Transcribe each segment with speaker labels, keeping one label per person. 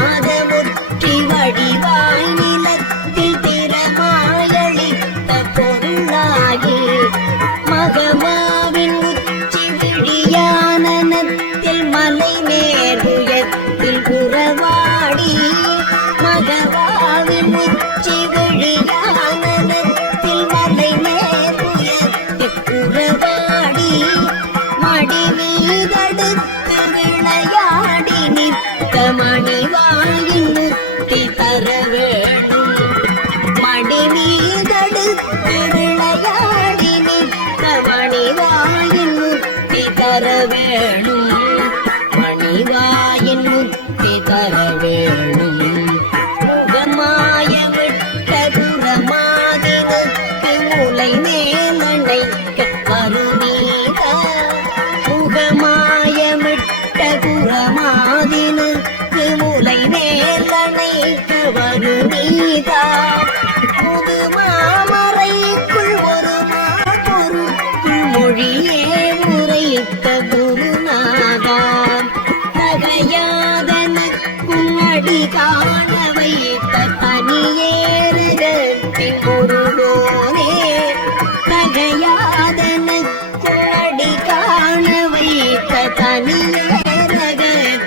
Speaker 1: ரசமாத அடி காண வைத்த தனியேறகத்தின் முருகோனே தகையாதனக்கும் அடி காண வைத்த தனியேறகத்தின்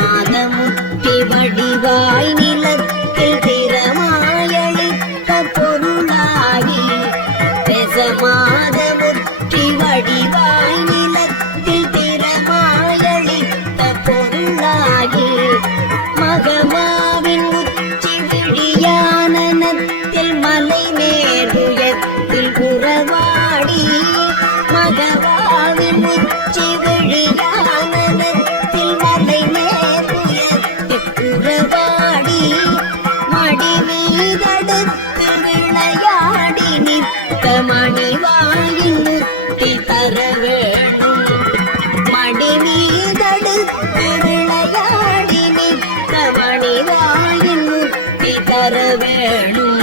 Speaker 1: ரசமாத வடிவாய் நிலத்தில் உறவாடி மடி மீதடுத்து விளையாடி நிற்க மணிவாயின் முத்தி தர வேண்டும். மடி மீதடுத்து விளையாடி நிற்க மணிவாயின் முத்தி தர வேணும்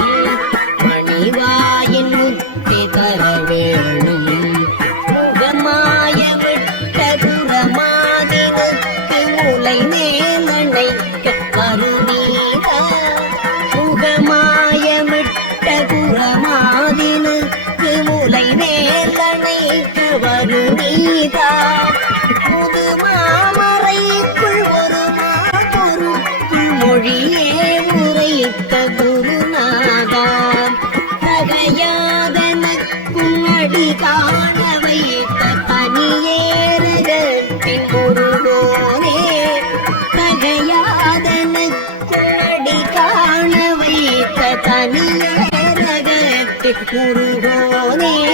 Speaker 1: மணிவாயின் முத்தி தர வேணும் மாயமிட்ட புறமாதினுக்கு முலை மேலணைக்க வருநீதா. புது மாமறைக்குள் ஒரு மாபொருக்குள் மொழியே முறையிட்ட 心がね。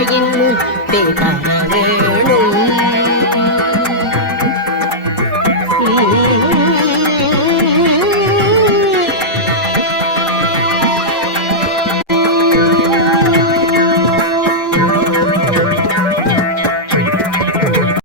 Speaker 1: தாயின் முத்தே தர